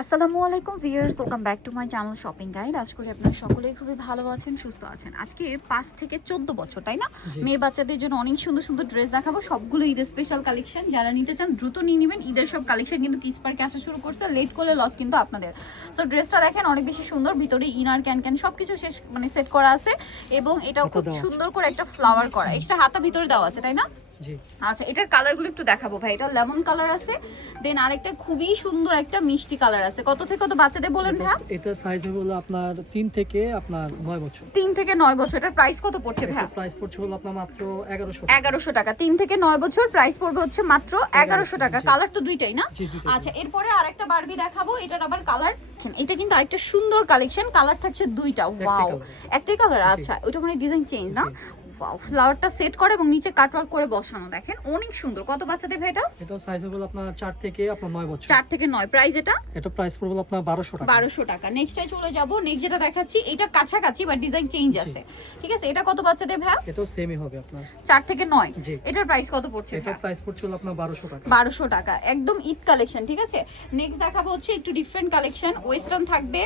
আসসালামু আলাইকুম viewers welcome back to my channel shopping guide. আজ করি আপনারা সকলেই খুবই ভালো আছেন সুস্থ আছেন। আজকে পাঁচ থেকে চোদ্দ বছর তাই না? মেয়ে বাচ্চাদের জন্য অনেক সুন্দর সুন্দর ড্রেস দেখাবো। সবগুলো ঈদের স্পেশাল কালেকশন যারা নিতে চান দ্রুত নিয়ে নেবেন। ঈদের সব কালেকশন কিন্তু কিস পার্কে আসা শুরু করছে। লেট করলে লস কিন্তু আপনাদের। সো ড্রেসটা দেখেন অনেক বেশি সুন্দর। ভিতরে ইনার ক্যান ক্যান সব কিছু শেষ মানে সেট করা আছে। এবং এটাও খুব সুন্দর করে একটা ফ্লাওয়ার করা। এক্সট্রা হাতা ভিতরে দেওয়া আছে তাই না? আচ্ছা এটার কালারগুলো একটু দেখাবো ভাই। এটা লেমন কালার আছে দেন আরেকটা খুবই সুন্দর একটা মিষ্টি কালার আছে। কত থেকে কত বাচ্চাদের বলেন ভাইয়া? এটা সাইজ হলো আপনার তিন থেকে আপনার নয় বছর। তিন থেকে নয় বছর। এটার প্রাইস কত পড়ছে ভাইয়া? প্রাইস পড়ছে হলো আপনার মাত্র এগারোশো এগারোশো টাকা। তিন থেকে নয় বছর প্রাইস পড়বে হচ্ছে মাত্র এগারোশো টাকা। কালার তো দুইটাই না? আচ্ছা এরপরে আরেকটা বারবি দেখাবো। এটার আবার কালার এটা কিন্তু আরেকটা সুন্দর কালেকশন কালার থাকছে দুইটা। ওয়াও একটাই কালার আচ্ছা ওটা মানে ডিজাইন চেঞ্জ না? ফ্লাওয়ারটা সেট করে এবং নিচে কাটওয়ার্ক করে বসানো। দেখেন অনেক সুন্দর। কত বাচ্চাদের ভাই এটা? এটা সাইজ হলো আপনার চার থেকে আপনার নয় বছর। চার থেকে নয়। প্রাইস এটা? এটা প্রাইস পড়বে আপনার বারোশো টাকা। বারোশো টাকা। নেক্সটে চলে যাব। নেক্সট যেটা দেখাচ্ছি এটা কাছাকাছি বা ডিজাইন চেঞ্জ আছে। ঠিক আছে? এটা কত বাচ্চাদের ভাই? এটাও সেমই হবে আপনার। চার থেকে নয়। জি। এটার প্রাইস কত পড়ছে এটা প্রাইস পড়ছে আপনার বারোশো টাকা। বারোশো টাকা। একদম ঈদ কালেকশন ঠিক আছে? নেক্সট দেখাবো হচ্ছে একটু ডিফারেন্ট কালেকশন ওয়েস্টার্ন থাকবে।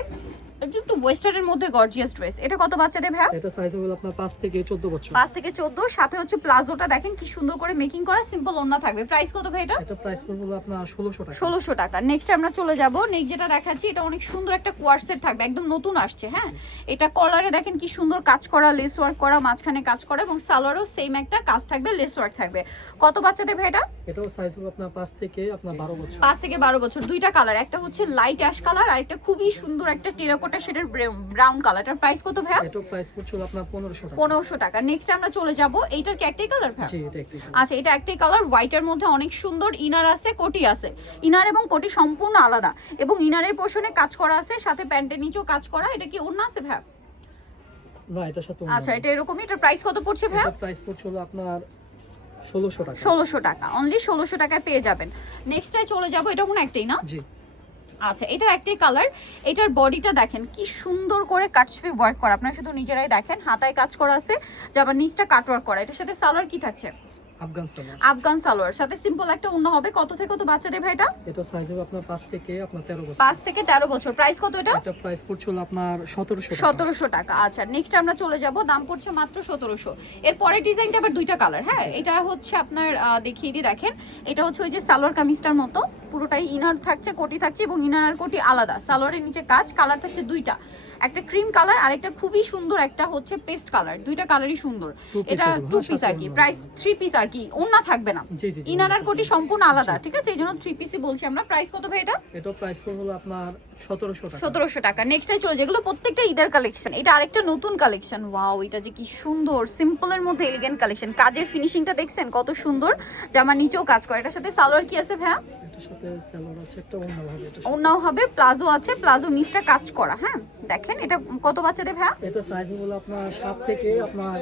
একটু ওয়েস্টার্নের মধ্যে গর্জিয়াস ড্রেস এটা কত বাচ্চাদের এটা সাইজ হলো আপনার পাঁচ থেকে চোদ্দ বছর। পাঁচ থেকে চোদ্দ সাথে হচ্ছে প্লাজোটা দেখেন কি সুন্দর করে মেকিং করা সিম্পল ওন্না থাকবে। প্রাইস কত ভাই এটা? এটা প্রাইস পড়বে আপনার ষোলোশো টাকা। ষোলোশো টাকা। নেক্সট আমরা চলে যাব। নেক্সট যেটা দেখাচ্ছি এটা অনেক সুন্দর একটা কোয়ার্সেট থাকবে। একদম নতুন আসছে হ্যাঁ? এটা কলারে দেখেন কি সুন্দর কাজ করা লেস ওয়ার্ক করা মাঝখানে কাজ করা এবং সালোয়ারও সেম একটা কাজ থাকবে লেস ওয়ার্ক থাকবে। কত বাচ্চাদের ভাই এটা? এটাও সাইজ হলো আপনার পাঁচ থেকে আপনার বারো বছর। পাঁচ থেকে বারো বছর। দুইটা কালার একটা হচ্ছে লাইট অ্যাশ কালার আর একটা খুবই সুন্দর একটা টেরাকোটা শেডের ব্রাউন কালার এটার প্রাইস কত ভাইয়া? এটাও প্রাইস পড়ছে হলো আপনার পনেরোশো টাকা। পনেরোশো টাকা। নেক্সট আমরা চলে যাব এইটার কি একটাই কালার ভাইয়া? জি এটা একটি আচ্ছা এটা একটাই কালার হোয়াইটের মধ্যে অনেক সুন্দর ইনার আছে কোটি আছে। ইনার এবং কোটি সম্পূর্ণ আলাদা। এবং ইনারের পোর্শনে কাজ করা আছে সাথে প্যান্টের নিচেও কাজ করা এটা কি অন্য আছে ভাইয়া? না এটার সাথে আচ্ছা এটা এরকমই এটার প্রাইস কত পড়ছে ভাইয়া? এটা প্রাইস পড়ছে হলো আপনার ষোলোশো টাকা। ষোলোশো টাকা। অনলি ষোলোশো টাকায় পেয়ে যাবেন। নেক্সটটায় চলে যাব এটা কোনো একটাই না? জি। আচ্ছা এটা একটাই কালার এটার বডিটা দেখেন, কি সুন্দর করে কাটছবি ওয়ার্ক করা। আপনারা শুধু নিজেরাই দেখেন, হাতায় কাজ করা আছে, যে আবার নিচটা কাটওয়ার্ক করা। এটার সাথে সালোয়ার কি থাকছে? আফগান সালোয়ার। আফগান সালোয়ার। সাথে সিম্পল একটা অন্য হবে। কত থেকে কত বাচ্চাদের ভাই এটা? এটা সাইজ হবে আপনার পাঁচ থেকে আপনার তেরো বছর। পাঁচ থেকে তেরো বছর। প্রাইস কত এটা? এটা প্রাইস পড়ছে হলো আপনার সতেরোশো সতেরোশো টাকা। আচ্ছা নেক্সট আমরা চলে যাব। দাম পড়ছে মাত্র সতেরোশো। এর পরের ডিজাইনটা আবার দুইটা কালার হ্যাঁ? এটা হচ্ছে আপনার দেখিয়ে দিই দেখেন। এটা হচ্ছে ওই যে সালোয়ার কামিজটার মতো। পুরোটাই ইনার থাকছে কোটি থাকছে এবং ইনার আর কোটি আলাদা। সালোয়ারের নিচে কাজ কালার থাকছে দুইটা। একটা ক্রিম কালার আর একটা খুবই সুন্দর একটা হচ্ছে পেস্ট কালার দুইটা কালারই সুন্দর। এটা টু হ্যাঁ, পিস আর কি। প্রাইস থ্রি পিস আর কি? ওন্না থাকবে না। ইনার আর কোটি সম্পূর্ণ আলাদা ঠিক আছে? এই জন্য থ্রি পিসই বলছি আমরা। প্রাইস কত ভাই এটা? এটা প্রাইস হলো আপনার সতেরোশো টাকা। সতেরোশো টাকা। নেক্সটে চলে যেগুলো প্রত্যেকটা ঈদের কালেকশন এটা আরেকটা নতুন কালেকশন ওয়াও এটা যে কি সুন্দর সিম্পলের মধ্যে এলিগেন্ট কালেকশন কাজের ফিনিশিংটা দেখছেন? কত সুন্দর। জামার নিচেও কাজ করে। এটার সাথে সালোয়ার কি আছে ভাইয়া? অন্যও হবে প্লাজো আছে প্লাজো নিচটা কাজ করা হ্যাঁ? দেখেন এটা কত বাচ্চাদের ভাইয়া? এটা সাইজ হলো আপনার সাত থেকে আপনার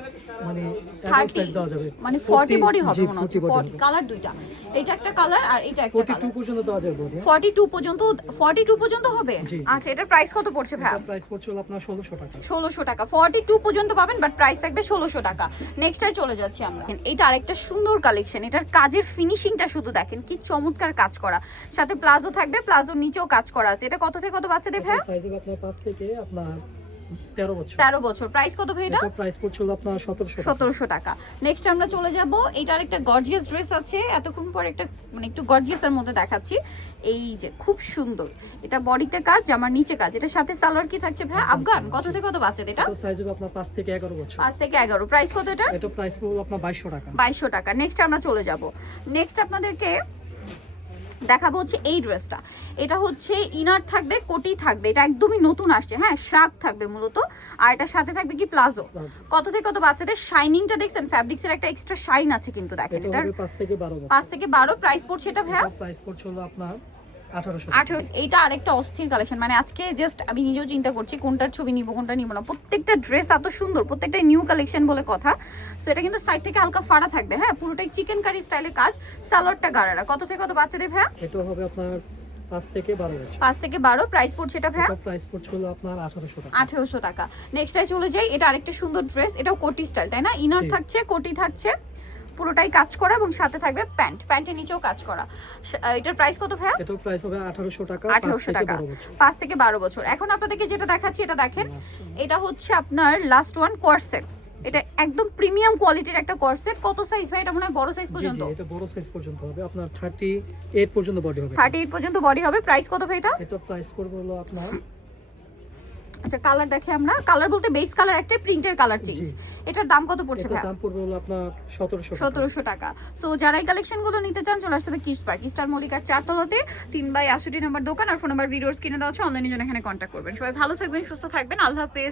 মানে থার্টি সাইজ দেওয়া যাবে। মানে ফর্টি বডি হবে মনে হচ্ছে। 40 কালার দুইটা। এটা একটা কালার আর এটা একটা কালার পর্যন্ত দেওয়া যাবে body, হ্যাঁ? ফর্টি টু পর্যন্ত ফর্টি টু পর্যন্ত হবে? আচ্ছা এটার প্রাইস কত পড়ছে এটা প্রাইস পড়ছে হলো আপনার ষোলোশো টাকা। ষোলোশো টাকা। ফর্টি টু পর্যন্ত পাবেন বাট প্রাইস থাকবে ষোলোশো টাকা। নেক্সটাই চলে যাচ্ছি আমরা। এটা আরেকটা সুন্দর কালেকশন এটার কাজের ফিনিশিংটা শুধু দেখেন কি চমৎকার কাজ করা। সাথে প্লাজো থাকবে প্লাজোর নিচেও কাজ করা আছে। এটা কত থেকে কত বাচ্চাদের ভাই? সাইজ আপনার পাঁচ থেকে আপনার তেরো বছর। তেরো বছর। প্রাইস কত ভাই এটা? এটা প্রাইস পড়ছে হলো আপনার সতেরোশো সতেরোশো টাকা। নেক্সট আমরা চলে যাব। এটার একটা গর্জিয়াস ড্রেস আছে। এতক্ষণ পর একটা মানে একটু গর্জিয়াসের মধ্যে দেখাচ্ছি। এই যে খুব সুন্দর। এটা বডিতে কাজ জামার নিচে কাজ। এটার সাথে সালোয়ার কি থাকছে ভাই আফগান? কত থেকে কত বাচ্চাদের এটা? এটা সাইজ হবে আপনার পাঁচ থেকে এগারো বছর। পাঁচ থেকে এগারো। প্রাইস কত এটা? এটা প্রাইস পড়বে আপনার বাইশশো টাকা। বাইশশো টাকা। নেক্সট আমরা চলে যাব। নেক্সট আপনাদেরকে দেখাবো হচ্ছে এই ড্রেসটা। এটা হচ্ছে ইনার থাকবে কোটি থাকবে। এটা একদমই নতুন আসছে হ্যাঁ শ্রাগ থাকবে মূলত। আর এটার সাথে থাকবে কি প্লাজো? কত থেকে কত বাচ্চাদের শাইনিংটা দেখছেন? ফ্যাব্রিক্সের একটা এক্সট্রা শাইন আছে কিন্তু দেখেন। এটা এটার হবে পাঁচ থেকে বারো বছর পাঁচ থেকে বারো প্রাইস পড়ছে এটা ভাইয়া? প্রাইস পড়ছে হলো আপনার এইটা আরেকটা অস্থির কালেকশন মানে আজকে জাস্ট আমি নিজেও চিন্তা করছি কোনটার ছবি নিব কোনটা নিব না। প্রত্যেকটা ড্রেস এত সুন্দর প্রত্যেকটা নিউ কালেকশন বলে কথা। সো এটা কিন্তু সাইড থেকে হালকা ফাড়া থাকবে। হ্যাঁ পুরোটাই চিকেন কারি স্টাইলে কাজ। সালোয়ারটা গাড়ারা কত থেকে কত বাচ্চাদের ভাইয়া? এটা হবে আপনার পাঁচ থেকে বারো পাঁচ থেকে বারো। প্রাইস পড়ছে এটা ভাইয়া? প্রাইস পড়ছে হলো আপনার আঠারোশো টাকা। আঠেরোশো টাকা। চলে যাই। এটা আরেকটা সুন্দর ড্রেস এটাও কোটি স্টাইল তাই না? ইনার থাকছে কোটি থাকছে। পুরোটাই কাজ করা এবং সাথে থাকবে প্যান্ট। প্যান্টের নিচেও কাজ করা। এটার প্রাইস কত ভাইয়া? এটার প্রাইস হবে আঠারোশো টাকা পাঁচ আঠারোশো থেকে টাকা। বারো বছর। থেকে বারো বছর। এখন আপনাদেরকে যেটা দেখাচ্ছি এটা দেখেন। এটা হচ্ছে আপনার লাস্ট ওয়ান কোয়ারসেট এটা একদম প্রিমিয়াম কোয়ালিটির একটা কোয়ারসেট কত সাইজ ভাই? এটা মনে হয় বড় সাইজ পর্যন্ত? এটা বড় সাইজ পর্যন্ত হবে। আপনার থার্টি এইট পর্যন্ত বডি হবে। থার্টি এইট পর্যন্ত বডি হবে। প্রাইস কত ভাই এটা? এটা প্রাইস পড়বে হলো আপনার আচ্ছা কালার দেখে আমরা। কালার বলতে বেস কালার একটা প্রিন্টের কালার চেঞ্জ এটার দাম কত পড়ছে ভাই দাম পড়বে হলো আপনার 1700 1700 টাকা। সো যারা এই কালেকশনগুলো নিতে চান চলে আসতে হবে কিস পার্ক স্টার মলিকার চারতলাতে 3 বাই আশিটি নাম্বার দোকান আর ফোন নাম্বার ভিডিওস কিনে দেওয়া আছে। অনলাইনে জন্য এখানে কন্টাক্ট করবেন। সবাই ভালো থাকবেন সুস্থ থাকবেন। আল্লাহ হাফেজ।